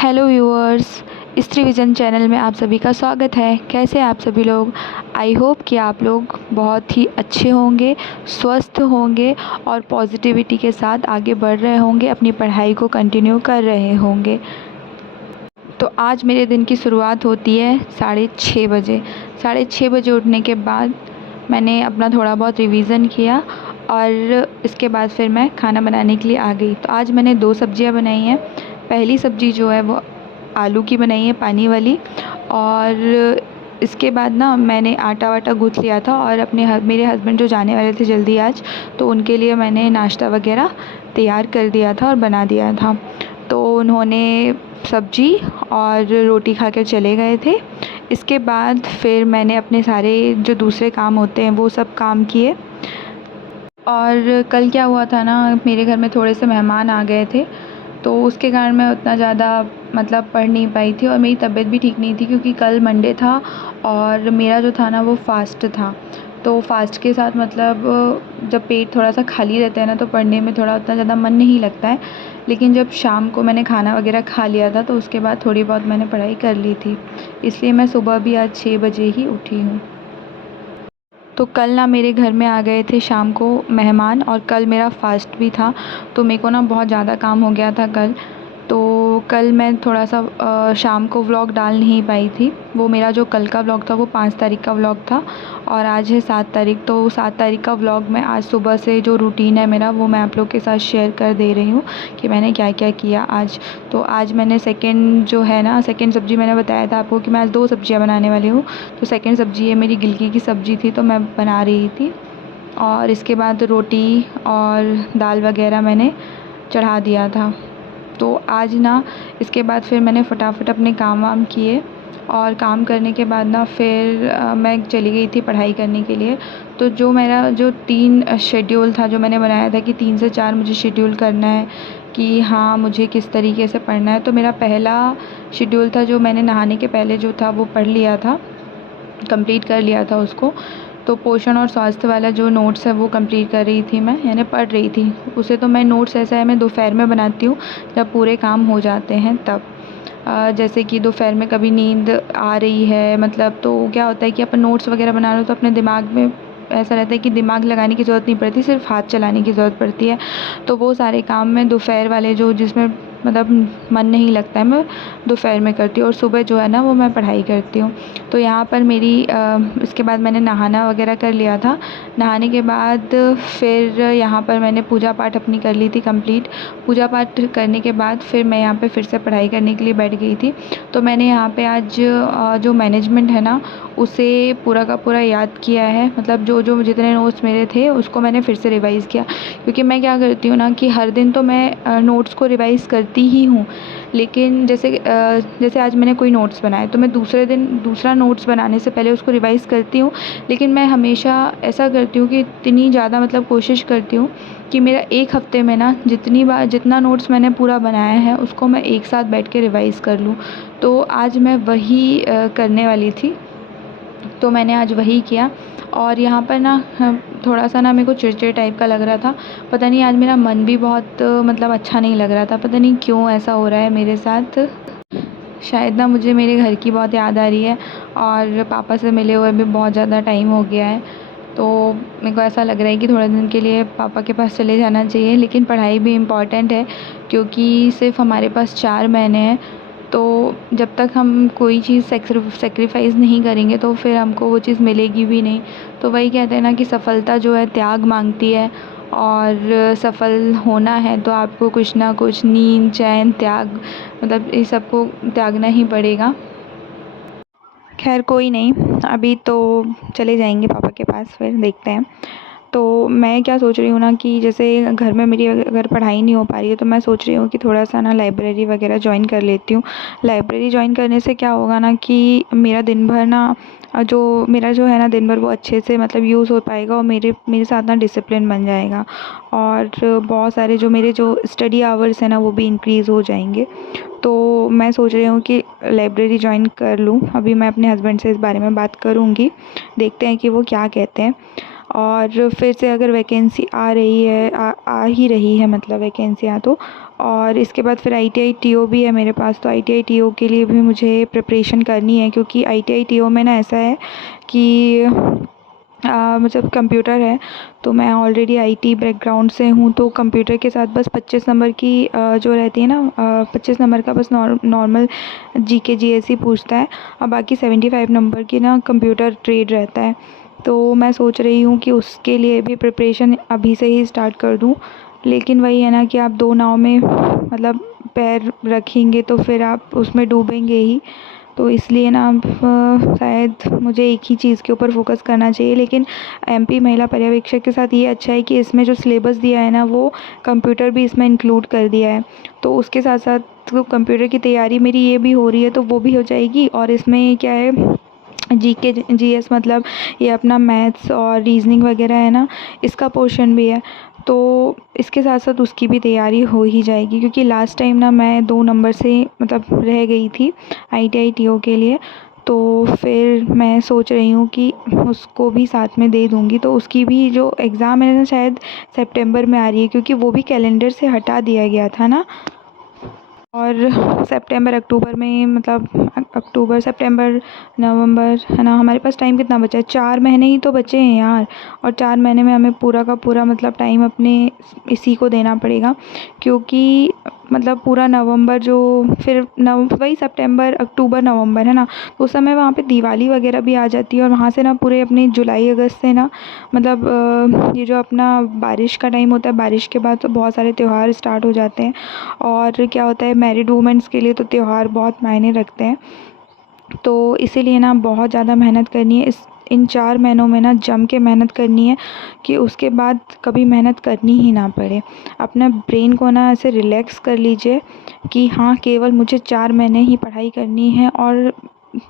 Hello viewers, स्त्री vision channel में आप सभी का स्वागत है। कैसे हैं आप सभी लोग? आई होप कि आप लोग बहुत ही अच्छे होंगे, स्वस्थ होंगे और पॉजिटिविटी के साथ आगे बढ़ रहे होंगे, अपनी पढ़ाई को कंटिन्यू कर रहे होंगे। तो आज मेरे दिन की शुरुआत होती है 6:30 बजे। 6:30 बजे उठने के बाद मैंने अपना थोड़ा बहुत रिवीज़न किया और इसके बाद फिर मैं खाना बनाने के लिए आ गई। तो आज मैंने 2 सब्ज़ियाँ बनाई हैं। पहली सब्ज़ी जो है वो आलू की बनाई है, पानी वाली। और इसके बाद ना मैंने आटा वाटा गूँथ लिया था और मेरे हस्बैंड जो जाने वाले थे जल्दी आज, तो उनके लिए मैंने नाश्ता वगैरह तैयार कर दिया था और बना दिया था। तो उन्होंने सब्ज़ी और रोटी खा कर चले गए थे। इसके बाद फिर मैंने अपने सारे जो दूसरे काम होते हैं वो सब काम किए। और कल क्या हुआ था ना, मेरे घर में थोड़े से मेहमान आ गए थे, तो उसके कारण मैं उतना ज़्यादा पढ़ नहीं पाई थी और मेरी तबीयत भी ठीक नहीं थी, क्योंकि कल मंडे था और मेरा जो था ना वो फ़ास्ट था। तो फ़ास्ट के साथ जब पेट थोड़ा सा खाली रहता है ना, तो पढ़ने में थोड़ा उतना ज़्यादा मन नहीं लगता है। लेकिन जब शाम को मैंने खाना वगैरह खा लिया था, तो उसके बाद थोड़ी बहुत मैंने पढ़ाई कर ली थी। इसलिए मैं सुबह भी आज 6 बजे ही उठी हूँ। तो कल ना मेरे घर में आ गए थे शाम को मेहमान, और कल मेरा फ़ास्ट भी था, तो मेरे को ना बहुत ज़्यादा काम हो गया था कल। तो कल मैं थोड़ा सा शाम को व्लॉग डाल नहीं पाई थी। वो मेरा जो कल का व्लॉग था वो 5 तारीख का व्लॉग था और आज है 7 तारीख। तो 7 तारीख का व्लॉग मैं आज सुबह से जो रूटीन है मेरा, वो मैं आप लोग के साथ शेयर कर दे रही हूँ कि मैंने क्या क्या किया आज। तो आज मैंने सेकंड सब्ज़ी मैंने बताया था आपको कि मैं आज 2 सब्ज़ियाँ बनाने वाली हूँ। तो सेकंड सब्ज़ी है मेरी गिलकी की सब्ज़ी थी, तो मैं बना रही थी। और इसके बाद रोटी और दाल वगैरह मैंने चढ़ा दिया था। तो आज ना इसके बाद फिर मैंने फटाफट अपने काम वाम किए, और काम करने के बाद ना फिर मैं चली गई थी पढ़ाई करने के लिए। तो जो मेरा जो 3 शेड्यूल था जो मैंने बनाया था कि 3 से 4 मुझे शेड्यूल करना है कि हाँ मुझे किस तरीके से पढ़ना है। तो मेरा पहला शेड्यूल था जो मैंने नहाने के पहले जो था वो पढ़ लिया था, कंप्लीट कर लिया था उसको। तो पोषण और स्वास्थ्य वाला जो नोट्स है वो कंप्लीट कर रही थी मैं, यानी पढ़ रही थी उसे। तो मैं नोट्स ऐसा है मैं दोपहर में बनाती हूँ जब पूरे काम हो जाते हैं तब। जैसे कि दोपहर में कभी नींद आ रही है तो क्या होता है कि अपन नोट्स वगैरह बना रहे हो तो अपने दिमाग में ऐसा रहता है कि दिमाग लगाने की ज़रूरत नहीं पड़ती, सिर्फ हाथ चलाने की ज़रूरत पड़ती है। तो वो सारे काम मैं दोपहर वाले जो जिसमें मन नहीं लगता है, मैं दोपहर में करती हूँ, और सुबह जो है ना वो मैं पढ़ाई करती हूँ। तो यहाँ पर इसके बाद मैंने नहाना वगैरह कर लिया था। नहाने के बाद फिर यहाँ पर मैंने पूजा पाठ अपनी कर ली थी कंप्लीट। पूजा पाठ करने के बाद फिर मैं यहाँ पे फिर से पढ़ाई करने के लिए बैठ गई थी। तो मैंने यहाँ पे आज जो मैनेजमेंट है ना उसे पूरा का पूरा याद किया है, जो जो जितने नोट्स मेरे थे उसको मैंने फिर से रिवाइज़ किया। क्योंकि मैं क्या करती हूँ ना कि हर दिन तो मैं नोट्स को रिवाइज़ करती ही हूँ, लेकिन जैसे आज मैंने कोई नोट्स बनाए तो मैं दूसरे दिन दूसरा नोट्स बनाने से पहले उसको रिवाइज़ करती हूँ। लेकिन मैं हमेशा ऐसा करती हूँ कि इतनी ज़्यादा कोशिश करती हूँ कि मेरा एक हफ़्ते में ना जितना नोट्स मैंने पूरा बनाया है उसको मैं एक साथ बैठ के रिवाइज़ कर लूँ। तो आज मैं वही करने वाली थी, तो मैंने आज वही किया। और यहाँ पर ना थोड़ा सा ना मेरे को चिड़चिड़ टाइप का लग रहा था। पता नहीं आज मेरा मन भी बहुत अच्छा नहीं लग रहा था, पता नहीं क्यों ऐसा हो रहा है मेरे साथ। शायद ना मुझे मेरे घर की बहुत याद आ रही है, और पापा से मिले हुए भी बहुत ज़्यादा टाइम हो गया है। तो मेरे को ऐसा लग रहा है कि थोड़े दिन के लिए पापा के पास चले जाना चाहिए। लेकिन पढ़ाई भी इम्पॉर्टेंट है, क्योंकि सिर्फ हमारे पास 4 महीने हैं। तो जब तक हम कोई चीज़ सेक्रीफाइस नहीं करेंगे तो फिर हमको वो चीज़ मिलेगी भी नहीं। तो वही कहते हैं ना कि सफलता जो है त्याग मांगती है, और सफल होना है तो आपको कुछ ना कुछ नींद, चैन, त्याग इस सबको त्यागना ही पड़ेगा। खैर कोई नहीं, अभी तो चले जाएंगे पापा के पास, फिर देखते हैं। तो मैं क्या सोच रही हूँ ना कि जैसे घर में मेरी अगर पढ़ाई नहीं हो पा रही है तो मैं सोच रही हूँ कि थोड़ा सा ना लाइब्रेरी वगैरह जॉइन कर लेती हूँ। लाइब्रेरी जॉइन करने से क्या होगा ना कि मेरा दिन भर ना जो है ना दिन भर वो अच्छे से यूज़ हो पाएगा, और मेरे मेरे साथ ना डिसिप्लिन बन जाएगा, और बहुत सारे जो मेरे जो स्टडी आवर्स हैं ना वो भी इंक्रीज़ हो जाएंगे। तो मैं सोच रही हूँ कि लाइब्रेरी जॉइन कर लूँ। अभी मैं अपने हस्बैंड से इस बारे में बात करूँगी, देखते हैं कि वो क्या कहते हैं। और फिर से अगर वैकेंसी आ ही रही है वैकेंसियाँ, तो और इसके बाद फिर ITI TO भी है मेरे पास, तो ITI TO के लिए भी मुझे प्रिपरेशन करनी है, क्योंकि ITI TO में ना ऐसा है कि मतलब कंप्यूटर है, तो मैं ऑलरेडी IT बैकग्राउंड से हूँ, तो कंप्यूटर के साथ बस 25 नंबर की जो रहती है ना 25 नंबर का बस नॉर्मल GK GS ही पूछता है, और बाकी 75 नंबर की ना कंप्यूटर ट्रेड रहता है। तो मैं सोच रही हूँ कि उसके लिए भी प्रिपरेशन अभी से ही स्टार्ट कर दूँ, लेकिन वही है ना कि आप दो नाव में मतलब पैर रखेंगे तो फिर आप उसमें डूबेंगे ही। तो इसलिए ना अब शायद मुझे एक ही चीज़ के ऊपर फोकस करना चाहिए। लेकिन MP महिला पर्यवेक्षक के साथ ये अच्छा है कि इसमें जो सिलेबस दिया है ना वो कंप्यूटर भी इसमें इंक्लूड कर दिया है, तो उसके साथ साथ तो कंप्यूटर की तैयारी मेरी ये भी हो रही है, तो वो भी हो जाएगी। और इसमें क्या है, GK GS मतलब ये अपना मैथ्स और रीजनिंग वगैरह है ना, इसका पोर्शन भी है, तो इसके साथ साथ उसकी भी तैयारी हो ही जाएगी। क्योंकि लास्ट टाइम ना मैं 2 नंबर से मतलब रह गई थी ITI TO के लिए, तो फिर मैं सोच रही हूँ कि उसको भी साथ में दे दूँगी। तो उसकी भी जो एग्ज़ाम है ना शायद सितंबर में आ रही है, क्योंकि वो भी कैलेंडर से हटा दिया गया था ना। और सितंबर अक्टूबर में मतलब अक्टूबर सितंबर नवंबर है ना, हमारे पास टाइम कितना बचा है, 4 महीने ही तो बचे हैं यार। और 4 महीने में हमें पूरा का पूरा मतलब टाइम अपने इसी को देना पड़ेगा, क्योंकि मतलब पूरा नवंबर जो फिर वही सितंबर अक्टूबर नवंबर है ना, तो उस समय वहाँ पे दिवाली वगैरह भी आ जाती है, और वहाँ से ना पूरे अपने जुलाई अगस्त से ना मतलब ये जो अपना बारिश का टाइम होता है, बारिश के बाद तो बहुत सारे त्यौहार स्टार्ट हो जाते हैं। और क्या होता है, मैरिड वुमेंस के लिए तो त्यौहार बहुत मायने रखते हैं, तो इसीलिए ना बहुत ज़्यादा मेहनत करनी है इन 4 महीनों में ना, जम के मेहनत करनी है कि उसके बाद कभी मेहनत करनी ही ना पड़े। अपना ब्रेन को ना ऐसे रिलैक्स कर लीजिए कि हाँ केवल मुझे 4 महीने ही पढ़ाई करनी है, और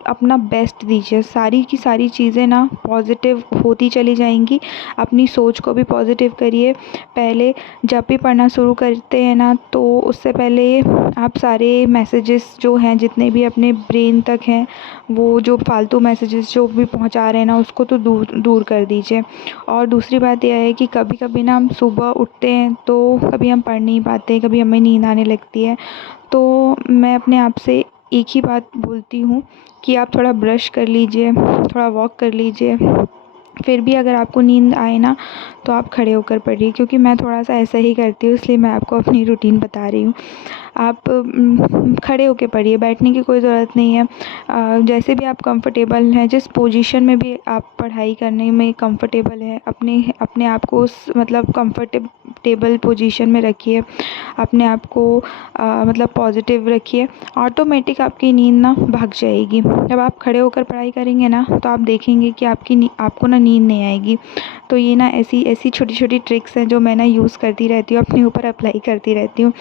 अपना बेस्ट दीजिए। सारी की सारी चीज़ें ना पॉजिटिव होती चली जाएंगी। अपनी सोच को भी पॉजिटिव करिए। पहले जब भी पढ़ना शुरू करते हैं ना, तो उससे पहले आप सारे मैसेजेस जो हैं जितने भी अपने ब्रेन तक हैं, वो जो फालतू मैसेजेस जो भी पहुंचा रहे हैं ना, उसको तो दूर दूर कर दीजिए। और दूसरी बात यह है कि कभी कभी ना हम सुबह उठते हैं तो कभी हम पढ़ नहीं पाते, कभी हमें नींद आने लगती है, तो मैं अपने आप से एक ही बात बोलती हूँ कि आप थोड़ा ब्रश कर लीजिए, थोड़ा वॉक कर लीजिए। फिर भी अगर आपको नींद आए ना, तो आप खड़े होकर पढ़िए, क्योंकि मैं थोड़ा सा ऐसा ही करती हूँ, इसलिए मैं आपको अपनी रूटीन बता रही हूँ। आप खड़े होकर पढ़िए, बैठने की कोई ज़रूरत नहीं है। जैसे भी आप कंफर्टेबल हैं, जिस पोजीशन में भी आप पढ़ाई करने में कंफर्टेबल है, अपने अपने आप को उस मतलब कंफर्टेबल पोजीशन में रखिए। अपने आप को मतलब पॉजिटिव रखिए। ऑटोमेटिक आपकी नींद ना भाग जाएगी। जब आप खड़े होकर पढ़ाई करेंगे ना, तो आप देखेंगे कि आपको ना नींद नहीं आएगी। तो ये ना ऐसी ऐसी छोटी छोटी ट्रिक्स हैं जो मैं ना यूज़ करती रहती हूँ, अपने ऊपर अप्लाई करती रहती हूँ।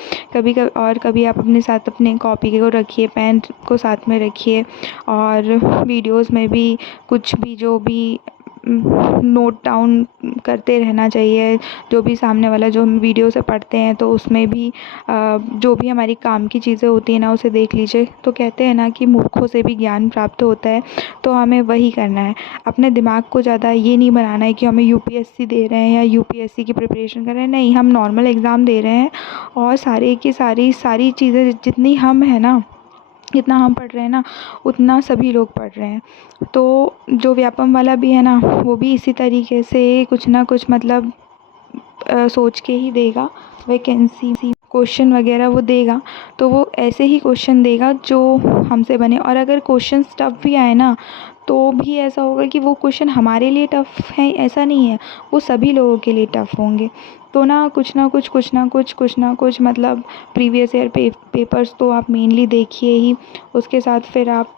कभी आप अपने साथ अपने कॉपी को रखिए, पेन को साथ में रखिए, और वीडियोस में भी कुछ भी जो भी नोट डाउन करते रहना चाहिए। जो भी सामने वाला जो हम वीडियो से पढ़ते हैं, तो उसमें भी जो भी हमारी काम की चीज़ें होती हैं ना, उसे देख लीजिए। तो कहते हैं ना कि मूर्खों से भी ज्ञान प्राप्त होता है, तो हमें वही करना है। अपने दिमाग को ज़्यादा ये नहीं बनाना है कि हमें UPSC दे रहे हैं या UPSC की प्रिपरेशन कर रहे हैं। नहीं, हम नॉर्मल एग्ज़ाम दे रहे हैं, और सारी की सारी चीज़ें जितनी हम है ना, जितना हम पढ़ रहे हैं ना, उतना सभी लोग पढ़ रहे हैं। तो जो व्यापम वाला भी है ना, वो भी इसी तरीके से कुछ ना कुछ मतलब सोच के ही देगा। वैकेंसी क्वेश्चन वगैरह वो देगा, तो वो ऐसे ही क्वेश्चन देगा जो हमसे बने। और अगर क्वेश्चन टफ भी आए ना, तो भी ऐसा होगा कि वो क्वेश्चन हमारे लिए टफ़ है ऐसा नहीं है, वो सभी लोगों के लिए टफ़ होंगे। तो ना कुछ ना कुछ मतलब प्रीवियस ईयर पेपर्स तो आप मेनली देखिए ही। उसके साथ फिर आप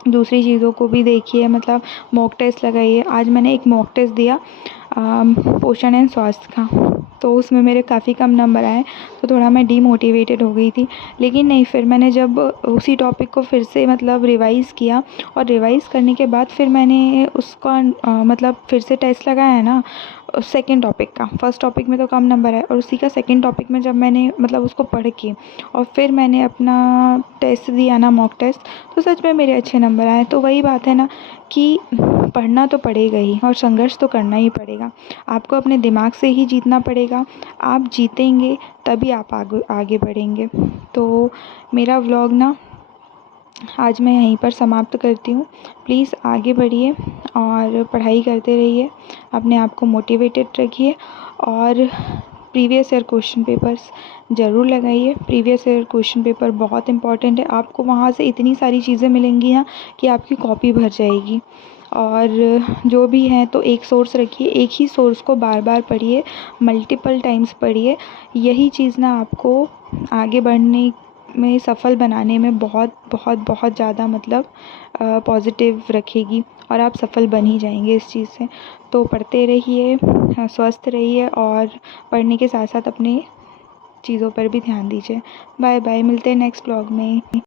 दूसरी चीज़ों को भी देखिए, मतलब मॉक टेस्ट लगाइए। आज मैंने एक मॉक टेस्ट दिया पोषण एंड स्वास्थ्य का, तो उसमें मेरे काफ़ी कम नंबर आए, तो थोड़ा मैं डीमोटिवेटेड हो गई थी। लेकिन नहीं, फिर मैंने जब उसी टॉपिक को फिर से मतलब रिवाइज़ किया, और रिवाइज़ करने के बाद फिर मैंने उसका मतलब फिर से टेस्ट लगाया है ना, सेकंड टॉपिक का। फर्स्ट टॉपिक में तो कम नंबर आए, और उसी का सेकंड टॉपिक में जब मैंने मतलब उसको पढ़ के और फिर मैंने अपना टेस्ट दिया ना, मॉक टेस्ट, तो सच में मेरे अच्छे नंबर आए। तो वही बात है ना कि पढ़ना तो पड़ेगा ही और संघर्ष तो करना ही पड़ेगा। आपको अपने दिमाग से ही जीतना पड़ेगा। आप जीतेंगे तभी आप आगे आगे बढ़ेंगे। तो मेरा व्लॉग ना आज मैं यहीं पर समाप्त करती हूँ। प्लीज़ आगे बढ़िए और पढ़ाई करते रहिए, अपने आप को मोटिवेटेड रखिए और प्रीवियस ईयर क्वेश्चन पेपर्स ज़रूर लगाइए। प्रीवियस ईयर क्वेश्चन पेपर बहुत इंपॉर्टेंट है। आपको वहाँ से इतनी सारी चीज़ें मिलेंगी ना कि आपकी कॉपी भर जाएगी। और जो भी है तो एक सोर्स रखिए, एक ही सोर्स को बार बार पढ़िए, मल्टीपल टाइम्स पढ़िए। यही चीज़ ना आपको आगे बढ़ने में, सफल बनाने में बहुत बहुत बहुत ज़्यादा मतलब पॉजिटिव रखेगी और आप सफल बन ही जाएंगे इस चीज़ से। तो पढ़ते रहिए, स्वस्थ रहिए और पढ़ने के साथ साथ अपने चीज़ों पर भी ध्यान दीजिए। बाय बाय, मिलते हैं नेक्स्ट व्लॉग में।